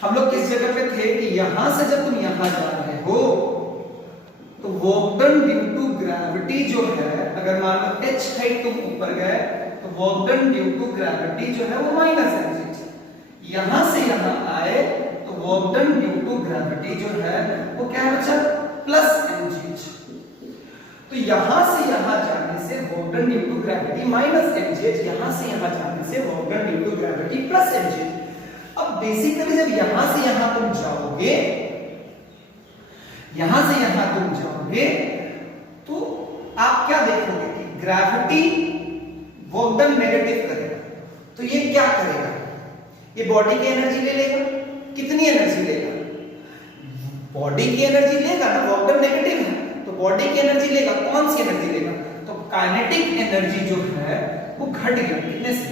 हम लोग किस जगह पे थे कि यहां से जब तुम यहां जा रहे हो तो work done due to gravity जो है, अगर मान लो h हाइट तुम ऊपर गए तो work done due to gravity जो है वो माइनस mg। यहां से यहां आए तो work done due to gravity जो है वो क्या है बच्चा, प्लस mg। तो यहां से यहां जाने से work done due to gravity minus mg, यहां से यहां जाने से work done due to gravity plus mg। अब बेसिकली जब यहां से यहां तुम जाओगे, यहां से यहां तुम जाओगे तो आप क्या देखोगे कि ग्रेविटी वर्क डन नेगेटिव करेगा, तो ये क्या करेगा, ये बॉडी की एनर्जी ले लेगा। कितनी एनर्जी लेगा, बॉडी की एनर्जी लेगा ना, वर्क डन नेगेटिव है तो बॉडी की एनर्जी लेगा। कौन सी एनर्जी लेगा, तो काइनेटिक एनर्जी जो है वो घट गया कितने से,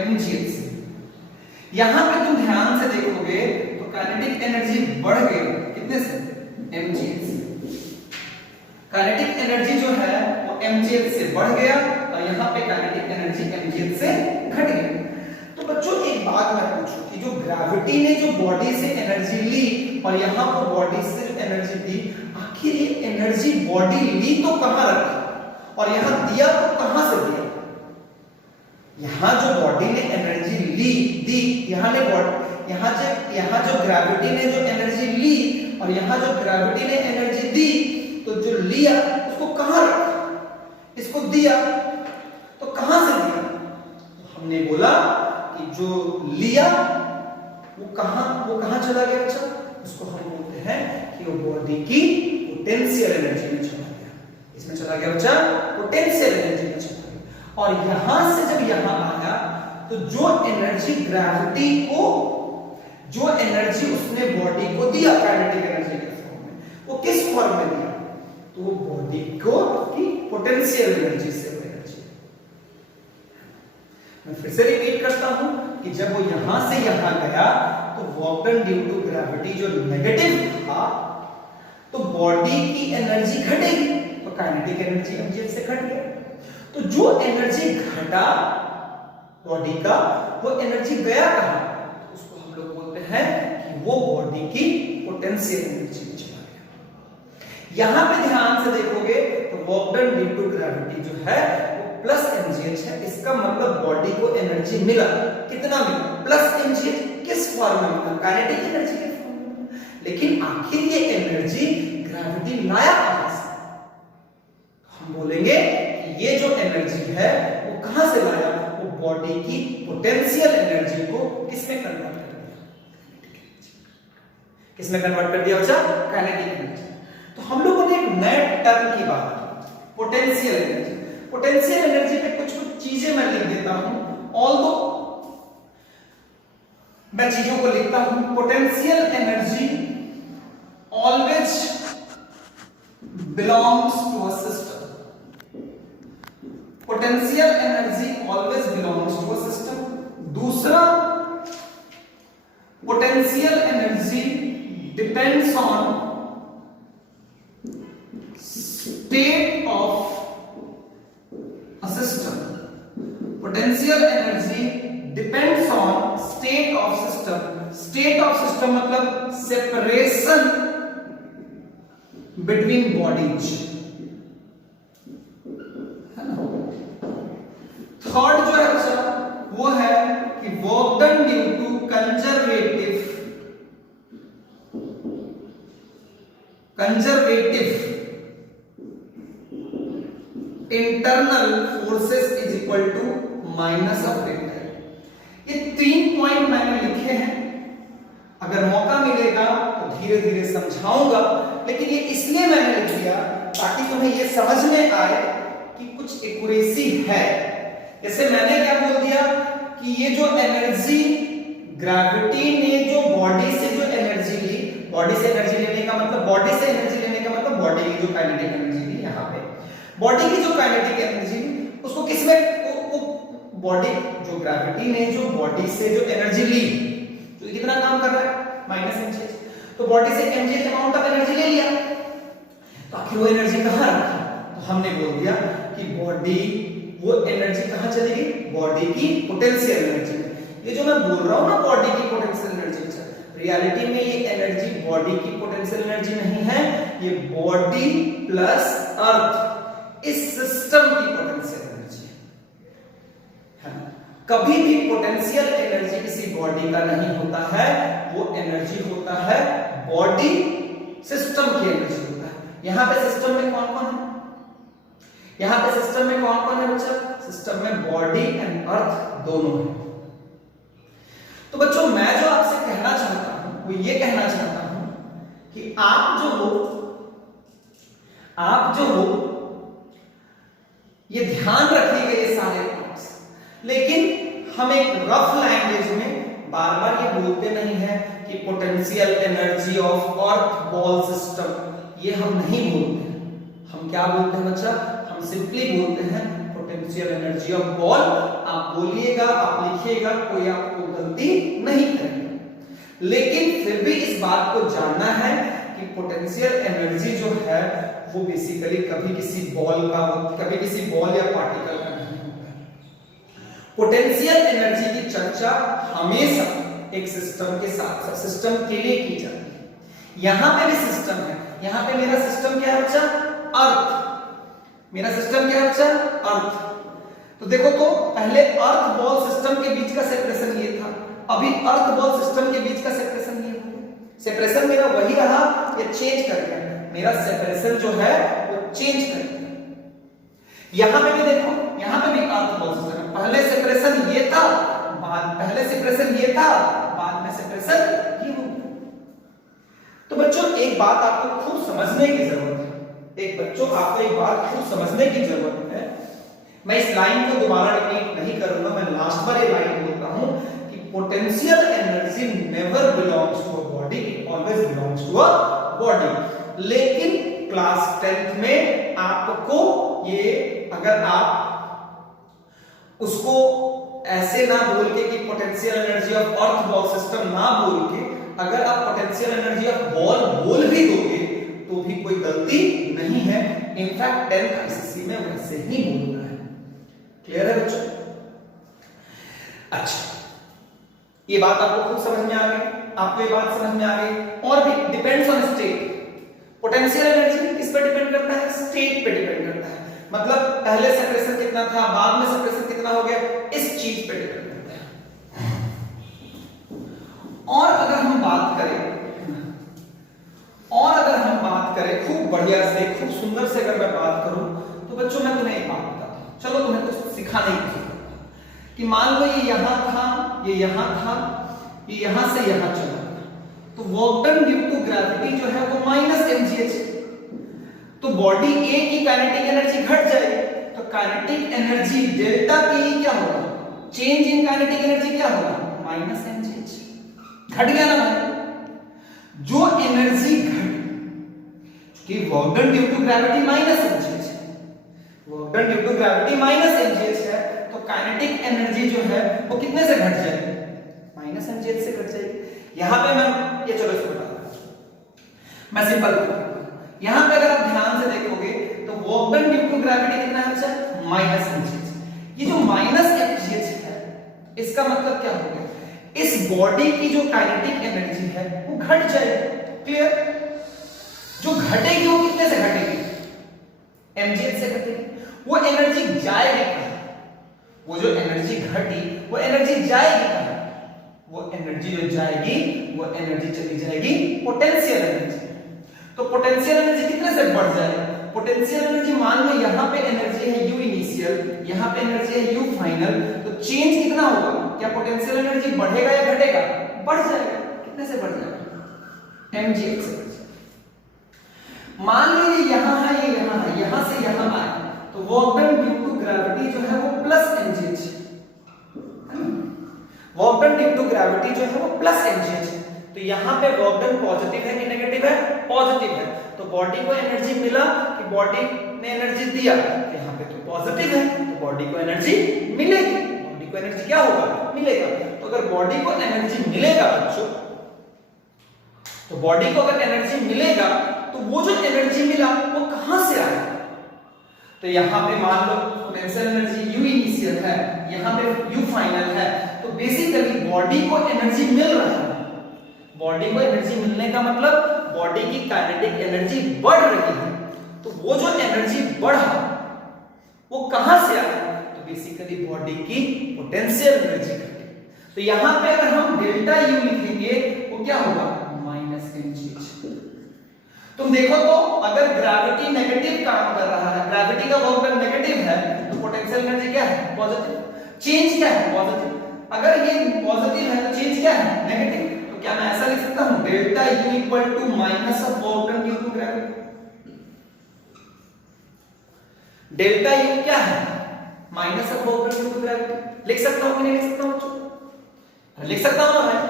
mgh से। यहां पे तुम ध्यान से देखोगे तो काइनेटिक एनर्जी बढ़ गई कितने से, mgh से। काइनेटिक एनर्जी जो है वो mgh से बढ़ गया और यहाँ पे काइनेटिक एनर्जी mgh से घट गई। तो बच्चों एक बात मैं पूछूं कि जो ग्रेविटी ने जो बॉडी से एनर्जी ली और यहाँ पर बॉडी से जो एनर्जी दी, आखिर ये एनर्जी बॉडी ली तो कहाँ रखी और यहाँ दिया तो कहाँ से दिया। यहाँ जो बॉडी ने एनर्जी ली दी, यहाँ जो ग्रेविटी ने जो एनर्जी ली और यहाँ जो ग्रेविटी ने एनर्जी दी, तो जो लिया उसको कहाँ रखा, इसको दिया तो कहाँ से दिया। तो हमने बोला कि जो लिया वो कहाँ चला गया बच्चा, उसको हम बोलते हैं कि वो बॉडी की पोटेंशियल एनर्जी में चला गया। इसमें चला गया बच्चा, पोटेंशियल एनर्जी में चला गया। और यहां से जब यहां आया तो जो एनर्जी ग्रेविटी को, जो एनर्जी उसने बॉडी को दिया काइनेटिक एनर्जी के फॉर्म में, वो किस फॉर्म में दिया, तो वो बॉडी को की पोटेंशियल एनर्जी से एनर्जी। मैं फिर से रिपीट करता हूं कि जब वो यहां से यहां गया तो work done due to gravity जो नेगेटिव था तो बॉडी की एनर्जी घटेगी, तो काइनेटिक एनर्जी mgh से घट गया। तो जो एनर्जी घटा बॉडी का, वो एनर्जी गया कहां, तो उसको हम लोग बोलते हैं कि वो बॉडी की पोटेंशियल एनर्जी में चला गया। यहां पे ध्यान से देखोगे तो work done due to gravity जो है वो प्लस mgh है। इसका मतलब बॉडी को एनर्जी मिला, कितना मिला, प्लस mgh। किस फॉर्म में मिला, काइनेटिक एनर्जी के फॉर्म में। लेकिन आखिर ये एनर्जी ग्रेविटी लाया कहां से, हम बोलेंगे कि ये जो एनर्जी है वो कहां से लाया, वो बॉडी की पोटेंशियल एनर्जी को किसमें कन्वर्ट कर दिया, किसमें कन्वर्ट कर दिया बच्चा, काइनेटिक एनर्जी। तो हम लोगों ने एक नए टर्म की बात की, पोटेंशियल एनर्जी। पोटेंशियल एनर्जी पे कुछ चीजें मैं लिख देता हूं, ऑल्दो मैं चीजों को लिखता हूं। Potential energy always belongs to a system. Potential energy always belongs to a system. दूसरा, potential energy depends on state of a system. Potential energy depends on state of system. State of system मतलब separation between bodies, है ना। Third जो है बच्चा वो है कि work done due to conservative internal forces is equal to minus of vector. ये 3 पॉइंट मैंने लिखे हैं, अगर मौका मिलेगा तो धीरे धीरे समझाऊंगा, लेकिन ये इसलिए मैंने लिख दिया ताकि तुम्हें ये समझ में आए कि कुछ एक्यूरेसी है। जैसे मैंने क्या बोल दिया कि ये जो एनर्जी ग्रेविटी ने जो बॉडी से जो एनर्जी ली, बॉडी से एनर्जी लेने का मतलब, बॉडी से एनर्जी लेने का मतलब बॉडी की जो काइनेटिक एनर्जी ली, यहाँ पे बॉडी की जो काइनेटिक एनर्जी उसको किसमें, बॉडी जो ग्रेविटी ने जो बॉडी से जो एनर्जी ली, तो कितना काम कर रहा है, माइनस mgh। तो बॉडी से mgh अमाउंट ऑफ एनर्जी ले लिया, तो आखिर वो एनर्जी कहां रखा, तो हमने बोल दिया कि बॉडी, वो एनर्जी कहां चली गई, बॉडी की पोटेंशियल एनर्जी में। ये जो मैं बोल रहा हूं ना बॉडी की पोटेंशियल एनर्जी, रियलिटी में ये एनर्जी बॉडी की पोटेंशियल एनर्जी नहीं है, ये बॉडी प्लस अर्थ इस सिस्टम की पोटेंशियल एनर्जी है। कभी भी पोटेंशियल एनर्जी किसी बॉडी का नहीं होता है, वो एनर्जी होता है बॉडी सिस्टम की एनर्जी होता है। यहां पे सिस्टम में कौन कौन है? यहां पे सिस्टम में कौन कौन है बच्चा? सिस्टम में बॉडी एंड अर्थ दोनों है। तो बच्चों मैं जो आपसे कहना चाहता हूं वो ये कहना चाहता हूं कि आप जो हो ये ध्यान रखिएगा ये सारे पॉइंट्स, लेकिन हम एक रफ लैंग्वेज में बार बार ये बोलते नहीं है कि potential energy of earth ball system, ये हम नहीं बोलते हैं। हम क्या बोलते हैं बच्चा? हम सिंपली बोलते हैं पोटेंशियल एनर्जी ऑफ बॉल। आप बोलिएगा, आप लिखिएगा, कोई आपको गलती नहीं करेगा, लेकिन फिर भी इस बात को जानना है कि पोटेंशियल एनर्जी जो है वो बेसिकली कभी किसी बॉल या पार्टिकल का नहीं होता है। पोटेंशियल एनर्जी की चर्चा हमेशा एक सिस्टम के साथ सिस्टम के लिए की जाती है। यहां पे भी सिस्टम है, यहां पे मेरा सिस्टम क्या है बच्चा? अर्थ। मेरा सिस्टम क्या है बच्चा? अर्थ। तो देखो, तो पहले अर्थ बॉल सिस्टम के बीच का सेपरेशन ये था, अभी अर्थ बॉल सिस्टम के बीच का सेपरेशन ये हो गया। सेपरेशन मेरा वही रहा या चेंज कर गया? मेरा सेपरेशन जो है वो चेंज कर गया। यहां पे भी देखो, यहां पे भी अर्थ बॉल सिस्टम है, पहले सेपरेशन ये था, पहले सेपरेशन ये था, बाद में सेपरेशन ये हो गया। तो बच्चों एक बात आपको खूब समझने की जरूरत है, आपको एक बात खूब समझने की जरूरत है। मैं इस लाइन को दोबारा रिपीट नहीं करूंगा, मैं लास्ट बार ये लाइन बोलता हूं कि potential energy never belongs to a body, it always belongs to a body. लेकिन क्लास 10th में आपको ये, अगर आप उसको ऐसे ना बोल के कि potential energy of earth ball system ना बोल के, अगर आप पोटेंशियल एनर्जी ऑफ बॉल बोल भी दोगे तो भी कोई गलती नहीं है। इनफैक्ट 10th आईसीसी में वैसे ही बोलना है। क्लियर है बच्चों? अच्छा, ये बात आपको खूब समझ में आ गई, आपको ये बात समझ में आ गई। और भी depends on state. Potential energy किस पे डिपेंड करता है? स्टेट पे डिपेंड करता है। मतलब पहले सेपरेशन कितना था, बाद में सेपरेशन कितना हो गया, इस चीज पे डिपेंड करता है। और अगर हम बात करें खूब बढ़िया से, खूब सुंदर से अगर मैं बात करूं तो बच्चों मैं तुम्हें एक बात बताता हूं, चलो तुम्हें कुछ सिखाने की कोशिश करता हूं कि मान लो ये यहां था, ये यहां था, ये यहां से यहां चला गया, तो work done due to gravity जो है वो -mgh है। तो बॉडी ए की काइनेटिक एनर्जी घट जाएगी, तो काइनेटिक एनर्जी डेल्टा की क्या होगा? चेंज इन काइनेटिक एनर्जी क्या होगा? -mgh। घट गया ना भाई? जो एनर्जी घट, कि work done due to gravity -mgh, work done due to gravity -mgh है, तो काइनेटिक एनर्जी जो है वो कितने से घट जाएगी? -mgh से घट जाएगी। यहां पे मैं ये, चलो इसको बता दूं, मैं सिंपल बताऊं। यहां पे अगर आप ध्यान से देखोगे तो work done due to gravity कितना है बच्चा? -mgh। ये जो -mgh है इसका मतलब क्या हो गया? इस बॉडी की जो काइनेटिक एनर्जी है वो घट जाएगी। क्लियर? जो घटेगी वो कितने से घटेगी? mgh से घटेगी। वो एनर्जी जाएगी कहां? वो जो एनर्जी घटी वो एनर्जी जाएगी कहां? वो एनर्जी जो जाएगी वो एनर्जी चली जाएगी पोटेंशियल एनर्जी। तो पोटेंशियल एनर्जी कितने से बढ़ जाएगी? पोटेंशियल एनर्जी मान लो यहां पे एनर्जी है u इनिशियल, यहां पे एनर्जी है u फाइनल, तो चेंज कितना होगा? क्या पोटेंशियल एनर्जी बढ़ेगा या घटेगा? बढ़ जाएगा। कितने से बढ़ जाएगा? mgh से। मान लो ये यहां है, ये यहां है, यहां से यहां आया, तो work done due to gravity जो है वो +mgh, work done due to gravity जो है वो +mgh। तो यहां पे वर्क डन पॉजिटिव है कि नेगेटिव है? पॉजिटिव है। तो बॉडी को एनर्जी मिला कि बॉडी ने एनर्जी दिया, तो यहां पे तो पॉजिटिव है, तो बॉडी को एनर्जी मिलेगी। बॉडी को एनर्जी क्या होगा? मिलेगा। तो अगर बॉडी को एनर्जी मिलेगा बच्चों, तो बॉडी को अगर एनर्जी मिलेगा तो वो जो एनर्जी मिला वो कहां से आया? तो यहां पे मान low potential energy u initial है, यहां पे u फाइनल है, तो बेसिकली बॉडी को एनर्जी मिल रहा है। बॉडी को एनर्जी मिलने का मतलब बॉडी की काइनेटिक एनर्जी बढ़ रही है। तो वो जो एनर्जी बढ़ा वो कहां से आया? तो बेसिकली बॉडी की पोटेंशियल एनर्जी घटी। तो यहां पे अगर हम डेल्टा यू लिखेंगे वो क्या होगा? Minus mgh। तुम देखो तो अगर ग्रेविटी नेगेटिव काम कर रहा है, ग्रेविटी का वर्क डन नेगेटिव है, तो पोटेंशियल एनर्जी क्या है? पॉजिटिव। चेंज क्या है? पॉजिटिव। अगर ये पॉजिटिव है तो चेंज क्या है? नेगेटिव। तो क्या मैं ऐसा लिख सकता हूं delta u equal to minus of work done due to gravity? Delta you क्या है? Minus of work done due to gravity. लिख सकता हूं कि नहीं लिख सकता हूं? लिख सकता हूं ना भाई।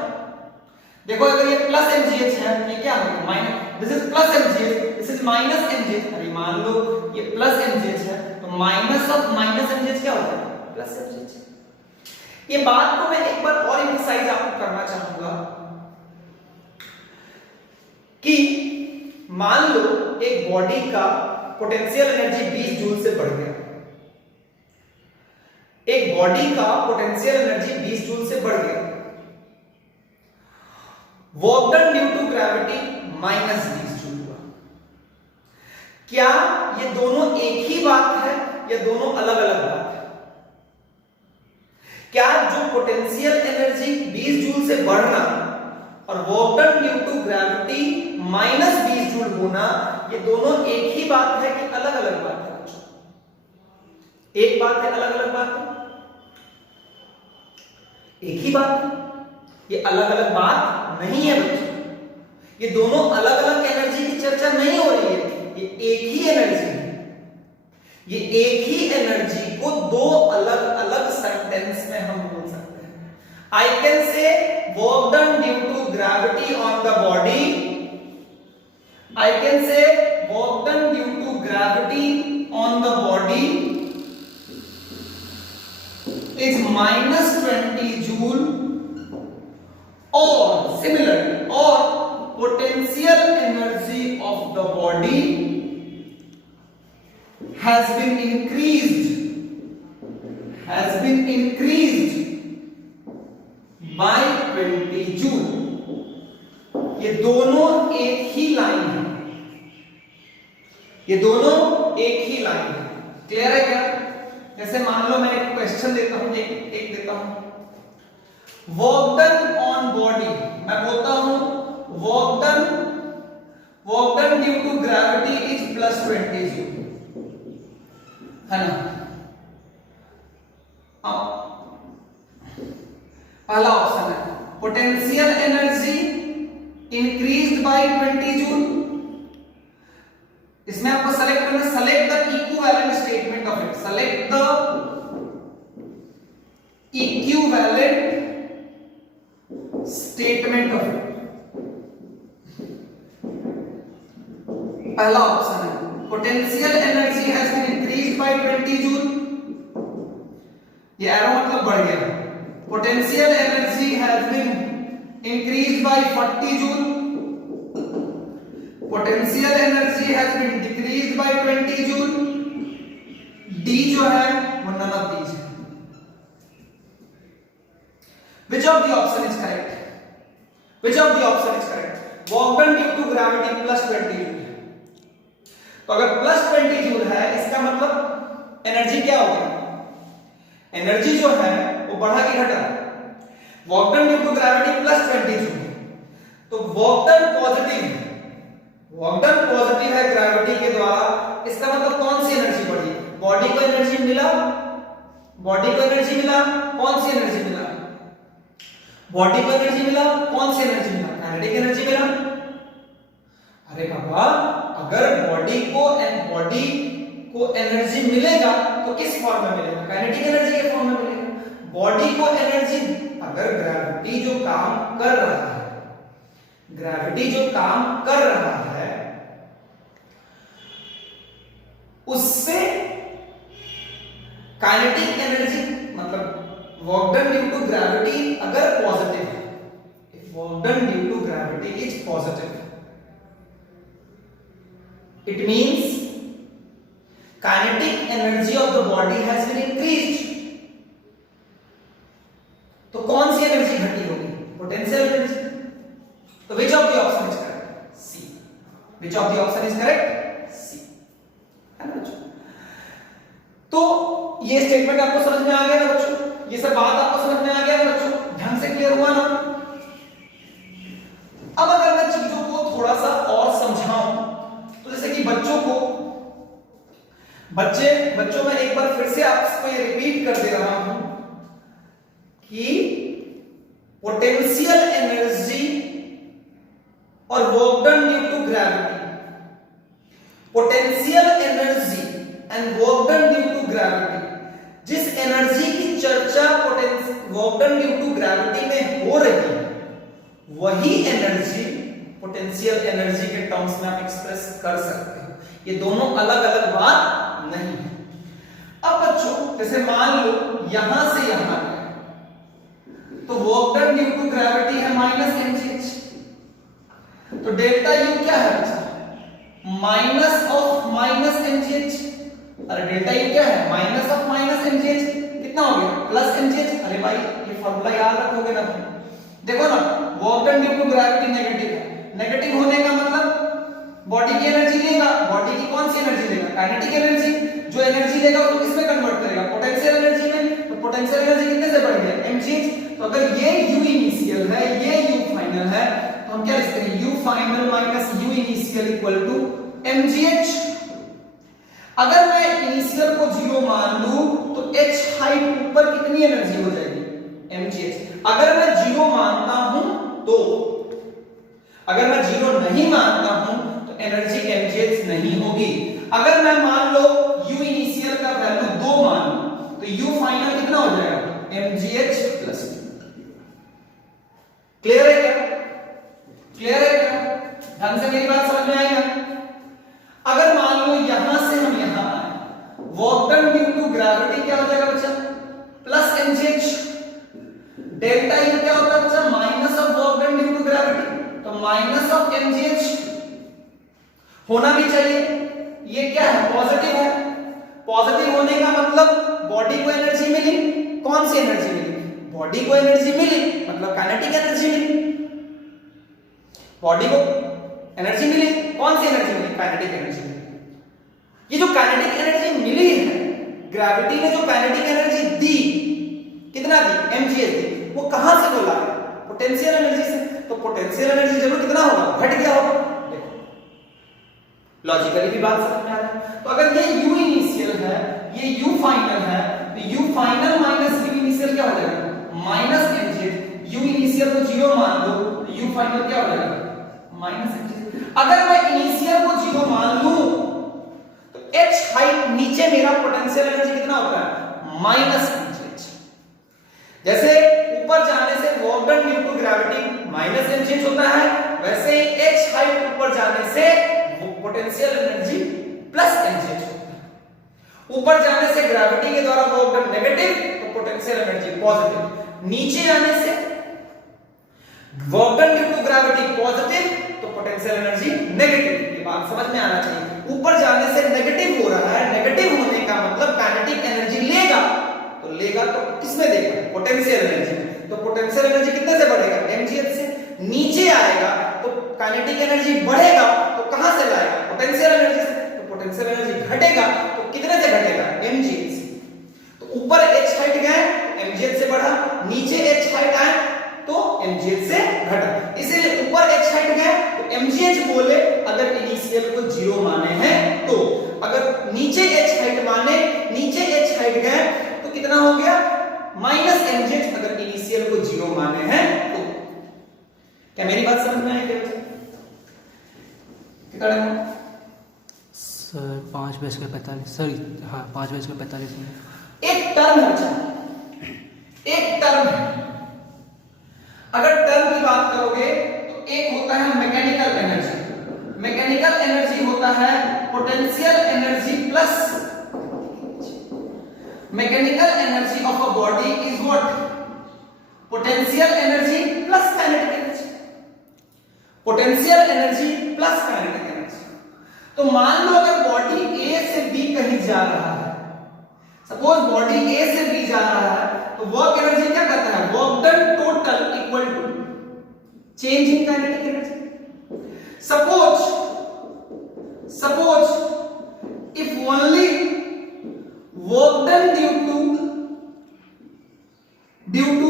देखो अगर ये प्लस mgh है, ये क्या होगा? Minus. This is plus mgh, this is minus mgh। अरे मान लो ये प्लस mgh है, तो माइनस ऑफ माइनस mgh क्या होता है? Plus mgh। ये बात को मैं एक बार और एम्फसाइज आपको करना चाहूंगा कि मान लो एक बॉडी का पोटेंशियल एनर्जी 20 जूल से बढ़ गया। एक बॉडी का पोटेंशियल एनर्जी 20 जूल से बढ़ गया। Work done due to gravity minus 20 joule हुआ। क्या ये दोनों एक ही बात है या दोनों अलग अलग बात है? क्या जो पोटेंशियल एनर्जी 20 जूल से बढ़ना और work done due to gravity minus 20 joule होना, ये दोनों एक ही बात है कि अलग अलग बात है? एक बात है, अलग अलग बात है? एक ही बात है। ये अलग अलग बात नहीं है बच्चों। ये दोनों अलग अलग एनर्जी की चर्चा नहीं हो रही है, ये एक ही एनर्जी है। ये एक ही एनर्जी को दो अलग अलग सेंटेंस में हम बोल सकते हैं। I can say work done due to gravity on the body, I can say work done due to gravity on the body is minus 20 joule, और similarly, or potential energy of the body has been increased by 20 joule। ये दोनों एक ही line है, ये दोनों एक ही line है। Clear है क्या? जैसे मान लो मैं एक क्वेश्चन देता हूं, एक देता हूं, वर्क डन ऑन बॉडी, मैं बोलता हूं work done due to gravity is plus 20 joule, है ना? पहला ऑप्शन है potential energy increased by 20 joule. इसमें आपको सेलेक्ट करना, select the equivalent statement of it, select the equivalent statement of it. पहला ऑप्शन है potential energy has been increased by 20 joule, ये एरो मतलब बढ़ गया। Potential energy has been increased by 40 joule, potential energy has been decreased bye 20 joule. D जो है वो none of these है। Which of the option is correct? Which of the option is correct? Work done due to gravity plus 20 joule है। तो अगर plus 20 joule है, इसका मतलब एनर्जी क्या होगी? एनर्जी जो है वो बढ़ा कि घटा? Work done due to gravity plus 20 joule, तो वर्क डन पॉजिटिव है, वर्क डन पॉजिटिव है ग्रेविटी के द्वारा। इसका मतलब कौन सी एनर्जी बढ़ी? बॉडी को एनर्जी मिला, बॉडी को एनर्जी मिला, कौन सी एनर्जी मिला? बॉडी को एनर्जी मिला, कौन सी एनर्जी मिला? काइनेटिक एनर्जी मिला। अरे बाबा, अगर बॉडी को एनर्जी मिलेगा तो किस फॉर्म में मिलेगा? काइनेटिक एनर्जी के फॉर्म में मिलेगा। बॉडी को एनर्जी, अगर ग्रेविटी जो काम कर रहा है, ग्रेविटी जो काम कर रहा है उससे काइनेटिक एनर्जी मतलब work done due to gravity अगर पॉजिटिव है, if work done due to gravity is positive, it means kinetic energy of the body has been increased. तो कौन सी एनर्जी घटी होगी? Potential energy. Which of the option is correct? C, है ना बच्चों? तो ये स्टेटमेंट आपको समझ में आ गया ना बच्चों? ये सब बात आपको समझ में आ गया ना बच्चों? ढंग से क्लियर हुआ ना? अब अगर मैं चीजों को थोड़ा सा और समझाऊं तो जैसे कि बच्चों में एक बार फिर से आपको ये रिपीट कर दे रहा हूं कि पोटेंशियल एनर्जी और work done due to gravity, potential energy and work done due to gravity, जिस एनर्जी की चर्चा work done due to gravity में हो रही है वही एनर्जी पोटेंशियल एनर्जी के टर्म्स में आप एक्सप्रेस कर सकते हो। ये दोनों अलग अलग बात नहीं है। अब बच्चों जैसे मान लो यहां से यहां तो work done due to gravity है माइनस mgh, तो डेल्टा यू क्या है बच्चा? Minus of minus mgh। अरे डेल्टा यू क्या है? Minus of minus mgh। कितना हो गया? Plus mgh। अरे भाई ये फॉर्मूला याद रखोगे ना? देखो ना, work done due to gravity negative है, नेगेटिव होने का मतलब बॉडी की एनर्जी लेगा। बॉडी की कौन सी एनर्जी लेगा? Kinetic energy. जो एनर्जी लेगा उसको किसमें कन्वर्ट करेगा? पोटेंशियल एनर्जी में। तो पोटेंशियल एनर्जी कितने से बढ़ गया? mgh। तो अगर ये u इनिशियल है, ये u फाइनल है, तो हम क्या लिखते हैं? u final minus u initial equal to mgh। अगर मैं इनिशियल को 0 मान लूं तो h हाइट ऊपर कितनी एनर्जी हो जाएगी? mgh। अगर मैं 0 मानता हूं तो, अगर मैं 0 नहीं मानता हूं तो एनर्जी mgh नहीं होगी। अगर मैं मान लो u इनिशियल का वैल्यू 2 मान लूं तो u फाइनल कितना हो जाएगा? mgh plus. क्लियर है क्या? क्लियर है क्या? ढंग से मेरी बात समझ में आई ना? अगर मान लो यहां से हम यहां आए, work done due to gravity क्या हो जाएगा बच्चा? Plus mgh। डेल्टा यू क्या होता है बच्चा? Minus of work done due to gravity, तो माइनस ऑफ mgh होना भी चाहिए। ये क्या है? पॉजिटिव है। पॉजिटिव होने का मतलब बॉडी को एनर्जी मिली। कौन सी एनर्जी मिली? बॉडी को एनर्जी मिली मतलब काइनेटिक एनर्जी मिली। बॉडी को एनर्जी मिली, कौन सी एनर्जी मिली? काइनेटिक एनर्जी मिली। ये जो काइनेटिक एनर्जी मिली है, ग्रेविटी ने जो काइनेटिक एनर्जी दी, कितना दी? mgh दी। वो कहां से बोला? पोटेंशियल एनर्जी से। तो पोटेंशियल एनर्जी जरूर कितना होगा? घट गया होगा। देखो लॉजिकली भी बात समझ में आ रहा है। तो अगर ये u इनिशियल है, ये u फाइनल है, तो u final minus u initial क्या हो जाएगा? Minus mgh। u इनिशियल को 0 मान लो तो u फाइनल क्या हो जाएगा? Minus mgh। अगर मैं इनिशियल को 0 मान लूं तो h हाइट नीचे मेरा पोटेंशियल एनर्जी कितना होता है? Minus mgh। जैसे ऊपर जाने से work done due to gravity minus mgh होता है, वैसे ही h हाइट ऊपर जाने से पोटेंशियल एनर्जी प्लस mgh होता है। ऊपर जाने से ग्रेविटी के द्वारा वर्क डन नेगेटिव, तो पोटेंशियल एनर्जी पॉजिटिव। नीचे आने से work done due to gravity positive, तो पोटेंशियल एनर्जी नेगेटिव। ये बात समझ में आना चाहिए। ऊपर जाने से नेगेटिव हो रहा है, नेगेटिव होने का मतलब काइनेटिक एनर्जी लेगा, तो लेगा तो किसमें देगा? पोटेंशियल एनर्जी में। तो पोटेंशियल एनर्जी कितने से बढ़ेगा? mgh से। नीचे आएगा तो काइनेटिक एनर्जी बढ़ेगा, तो कहां से लाएगा? पोटेंशियल एनर्जी से। तो पोटेंशियल एनर्जी घटेगा तो कितने से घटेगा? mgh से। तो ऊपर h हाइट गए mgh से बढ़ा, नीचे h हाइट आए तो mgh से घटा। इसीलिए ऊपर h हाइट गए तो mgh बोले अगर इनिशियल को 0 माने हैं तो, अगर नीचे h हाइट माने, नीचे h हाइट गए तो कितना हो गया? माइनस mgh अगर इनिशियल को 0 माने हैं तो। क्या मेरी बात समझ में आई क्या? कितना टाइम? Sir 5:45 sir. हाँ 5:45 मिनट। एक टर्म है, एक टर्म है। अगर टर्म की बात करोगे तो एक होता है मैकेनिकल एनर्जी। मैकेनिकल एनर्जी होता है potential energy plus, mechanical energy of a body is what? Potential energy plus kinetic energy. Potential energy plus kinetic energy. तो मान लो अगर बॉडी ए से बी कहीं जा रहा है, सपोज बॉडी ए से बी जा रहा है, तो वर्क एनर्जी क्या करता है? Work done total equal to change in kinetic energy. Suppose Suppose if only work done due to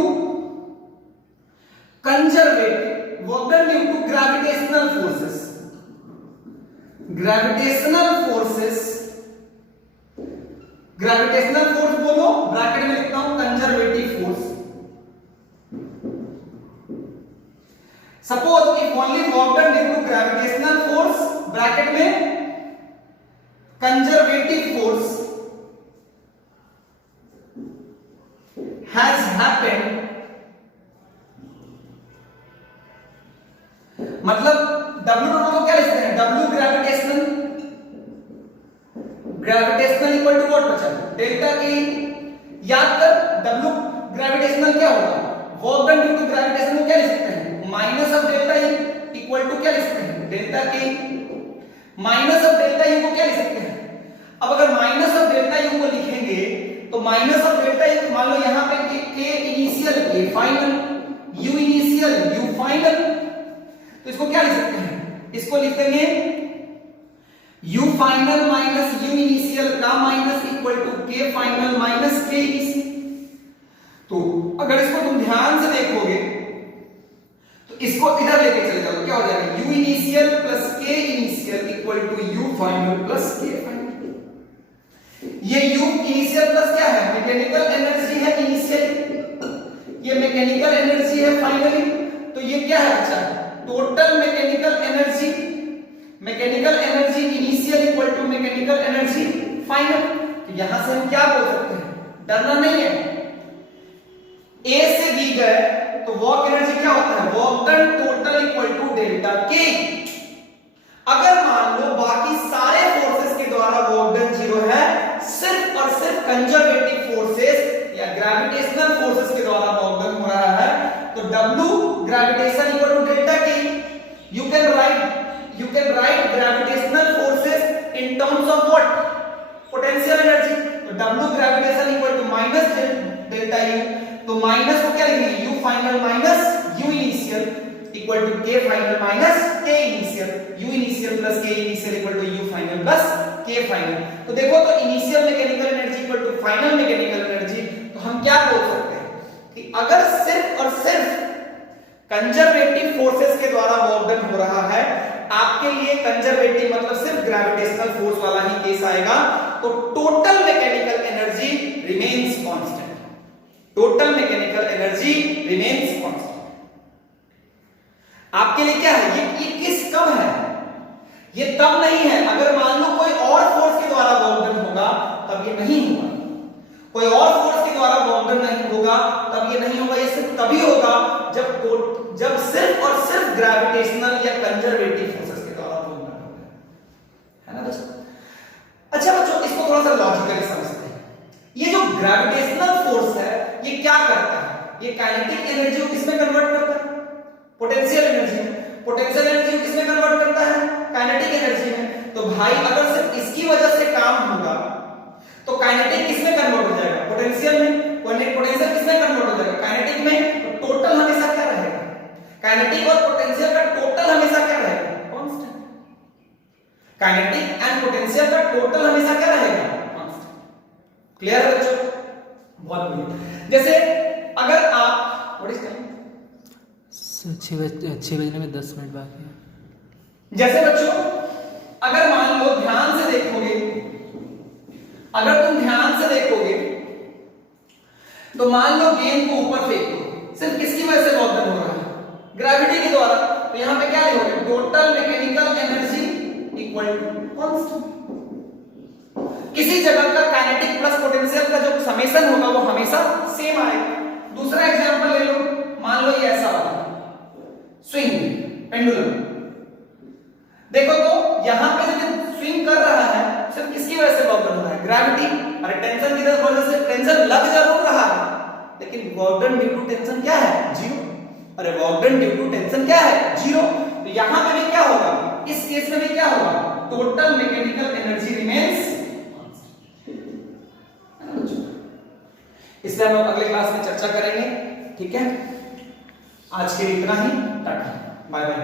conservative, work done due to gravitational forces बोलो, ब्रैकेट में लिखता हूं conservative force. Suppose if only work done due to gravitational force bracket में conservative force has happened, मतलब W को क्या लिखते हैं, W gravitational equal to what बचा, डेल्टा के। याद कर W ग्रेविटेशनल क्या होगा, work done due to gravitation को क्या लिख सकते हैं, minus of delta E equal to क्या लिख सकते हैं, डेल्टा के। माइनस ऑफ डेल्टा U को क्या लिख सकते हैं, अब अगर माइनस ऑफ डेल्टा U को लिखेंगे तो माइनस ऑफ डेल्टा U, मान लो यहां पे K initial, K final, U initial, U final, तो इसको क्या लिख सकते हैं, इसको लिख देंगे U final minus U initial का minus equal to K final minus K initial. तो अगर इसको तुम ध्यान से देखोगे तो इसको इधर लेके चले जाओ, क्या हो जाएगा, U initial plus K initial equal to U final plus K final. ये U इनिशियल प्लस क्या है, मैकेनिकल एनर्जी है इनिशियल, ये मैकेनिकल एनर्जी है फाइनली, तो ये क्या है अच्छा, total mechanical energy initial equal to mechanical energy final. तो यहां से हम क्या बोल सकते हैं, डरना नहीं है, A से दी गए तो वर्क एनर्जी क्या होता है, work done total equal to delta K. अगर मान लो बाकी सारे फोर्सेस के द्वारा वर्क डन 0 है, सिर्फ और सिर्फ कंजर्वेटिव फोर्सेस या ग्रेविटेशनल फोर्सेस के द्वारा वर्क डन हो रहा है, तो W gravitation equal to delta K. You can write gravitational forces in terms of what, potential energy। तो W gravitation equal to minus delta U, तो माइनस को क्या लिखेंगे, U final minus U initial equal to K final minus K initial, U initial plus K initial equal to U final plus K final। तो देखो, तो initial mechanical energy equal to final mechanical energy. तो हम क्या बोल सकते हैं कि अगर सिर्फ और सिर्फ कंजर्वेटिव फोर्सेस के द्वारा वर्क डन हो रहा है, आपके लिए कंजर्वेटिव मतलब सिर्फ ग्रेविटेशनल फोर्स वाला ही केस आएगा, तो total mechanical energy remains constant, total mechanical energy remains constant. आपके लिए क्या है, ये किस कब है, ये तब नहीं है अगर मान लो कोई और फोर्स के द्वारा वर्क डन होगा तब ये नहीं होगा, कोई और फोर्स के द्वारा वर्क डन नहीं होगा तब ये नहीं होगा। ये सिर्फ तभी होगा जब सिर्फ और सिर्फ ग्रेविटेशनल या कंजर्वेटिव फोर्सेस के द्वारा वर्क डन होगा, है ना बच्चों। अच्छा बच्चों, इसको थोड़ा सा लॉजिकली समझते हैं। ये जो ग्रेविटेशनल फोर्स है ये क्या करता है, ये काइनेटिक एनर्जी को किसमें कन्वर्ट करता है, पोटेंशियल एनर्जी में। पोटेंशियल एनर्जी को किसमें कन्वर्ट करता है, काइनेटिक एनर्जी में। तो भाई अगर सिर्फ इसकी वजह से काम होगा तो काइनेटिक किसमें कन्वर्ट हो जाएगा, पोटेंशियल में। पोटेंशियल किसमें कन्वर्ट हो जाएगा, काइनेटिक में। तो टोटल हमेशा क्या रहेगा, काइनेटिक और पोटेंशियल का टोटल हमेशा क्या रहेगा, कांस्टेंट। काइनेटिक एंड पोटेंशियल का टोटल हमेशा क्या रहेगा, कांस्टेंट। क्लियर है बच्चों, बहुत बढ़िया। जैसे अगर आप, व्हाट इज टाइम, 6 बजने में 10 मिनट बाकी है। जैसे बच्चों अगर मान लो ध्यान से देखोगे, अगर तुम ध्यान से देखोगे तो मान लो गेंद को ऊपर फेंक दो, सिर्फ किसकी वजह से वर्क डन हो रहा है, ग्रेविटी के द्वारा। तो यहां पे क्या लिखोगे, total mechanical energy equal to constant. किसी जगह का काइनेटिक प्लस पोटेंशियल का जो समेशन होगा वो हमेशा सेम आएगा। दूसरा एग्जांपल ले लो, मान लो ये ऐसा वाला स्विंग पेंडुलम, देखो तो यहां पे जो स्विंग कर रहा है सिर्फ किसकी वजह से वर्क डन हो रहा है, ग्रेविटी। अरे टेंशन की वजह से टेंशन लग जरूर रहा है, लेकिन work done due to tension क्या है, जीरो। अरे work done due to tension क्या है, जीरो। तो यहां पे भी क्या होगा, इस केस में भी क्या होगा, टोटल मैकेनिकल एनर्जी रिमेन्स। इसलिए हम अगले क्लास में चर्चा करेंगे, ठीक है। आज के लिए इतना ही, टाटा, बाय बाय।